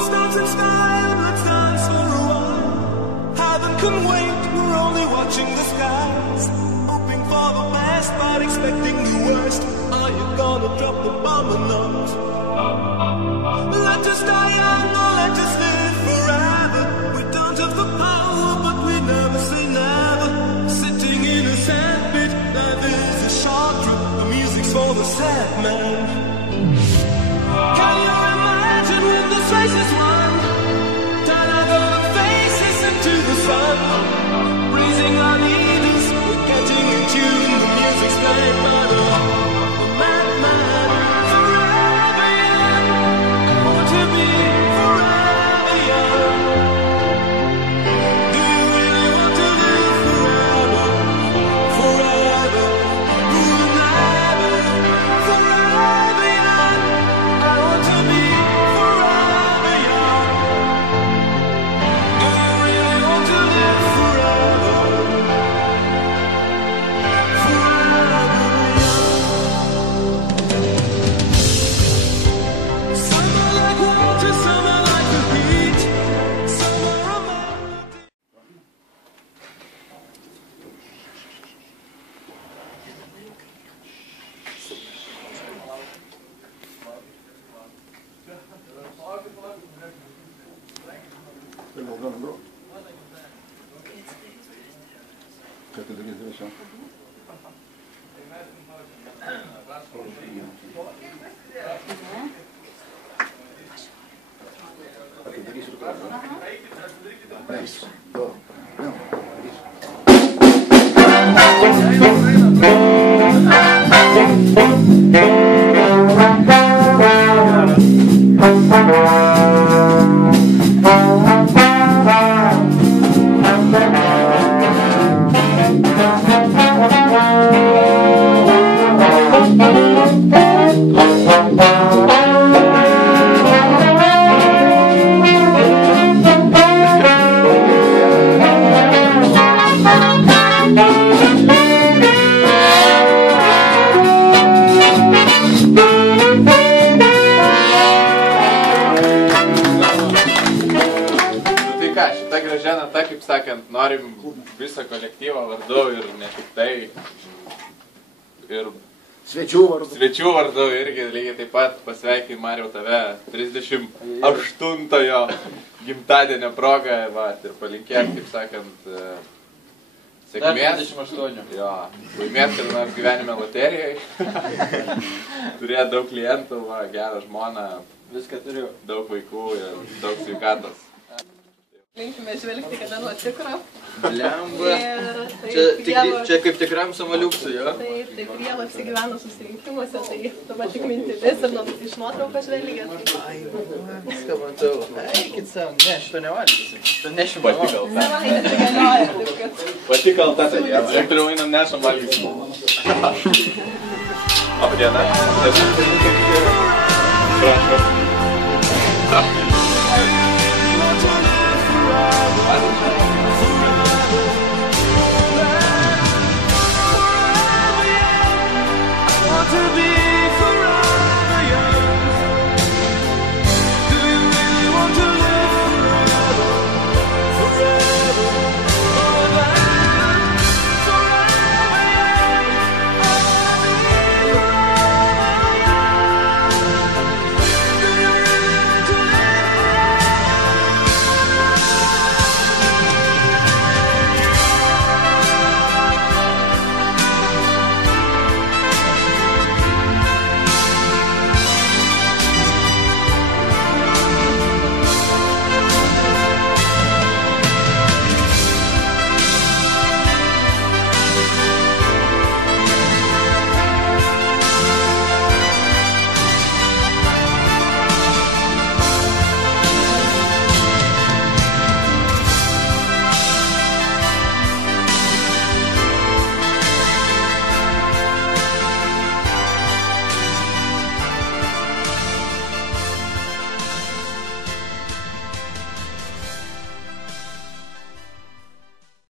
let's dance in style, let's dance for a while. Heaven can wait, we're only watching the skies. Hoping for the best, but expecting the worst. Are you gonna drop the bomb or not? Let us die young or let us live forever. We don't have the power, but we never say never. Sitting in a sandpit, life is a short trip. The music's for the sad man. Can you imagine when this race is won? Turn out all the faces into the sun. Raising our needles, we're getting in tune. The music's playing by the madman. Forever young, I want to be forever young. Do you really want to live forever? Forever, who'd never? Forever young, I want to be forever young. Do you really want to live forever? Forever young. Some are like water, some are like the heat. Some are a melody. Nata, kaip sakant, norim visą kolektyvą vardu ir ne tik tai. Ir svečių vardu irgi lygiai taip pat pasveikai, Mariau, tave 38-ojo gimtadienio progą, ir palinkėt, kaip sakant, sėkmės. 38. Jo, laimėt ir nors gyvenime loterijai. Turėt daug klientų, gerą žmoną. Viską turiu. Daug vaikų ir daug sveikatos. Linkime žvelgti kada nuo tikro. Lemba. Čia kaip tikram samaliuksui, jo? Taip, Priela apsigyveno susirinkimuose, tai dabar tik mintimis ir iš nuotraukos žvelgės. Ai, viską matau. Eikit savo, ne, šito nevalgysim. Šito nešim Pati kalta. Pati kalta, tai jie turiu einam nešam valgysim. Labą dieną. Prašau.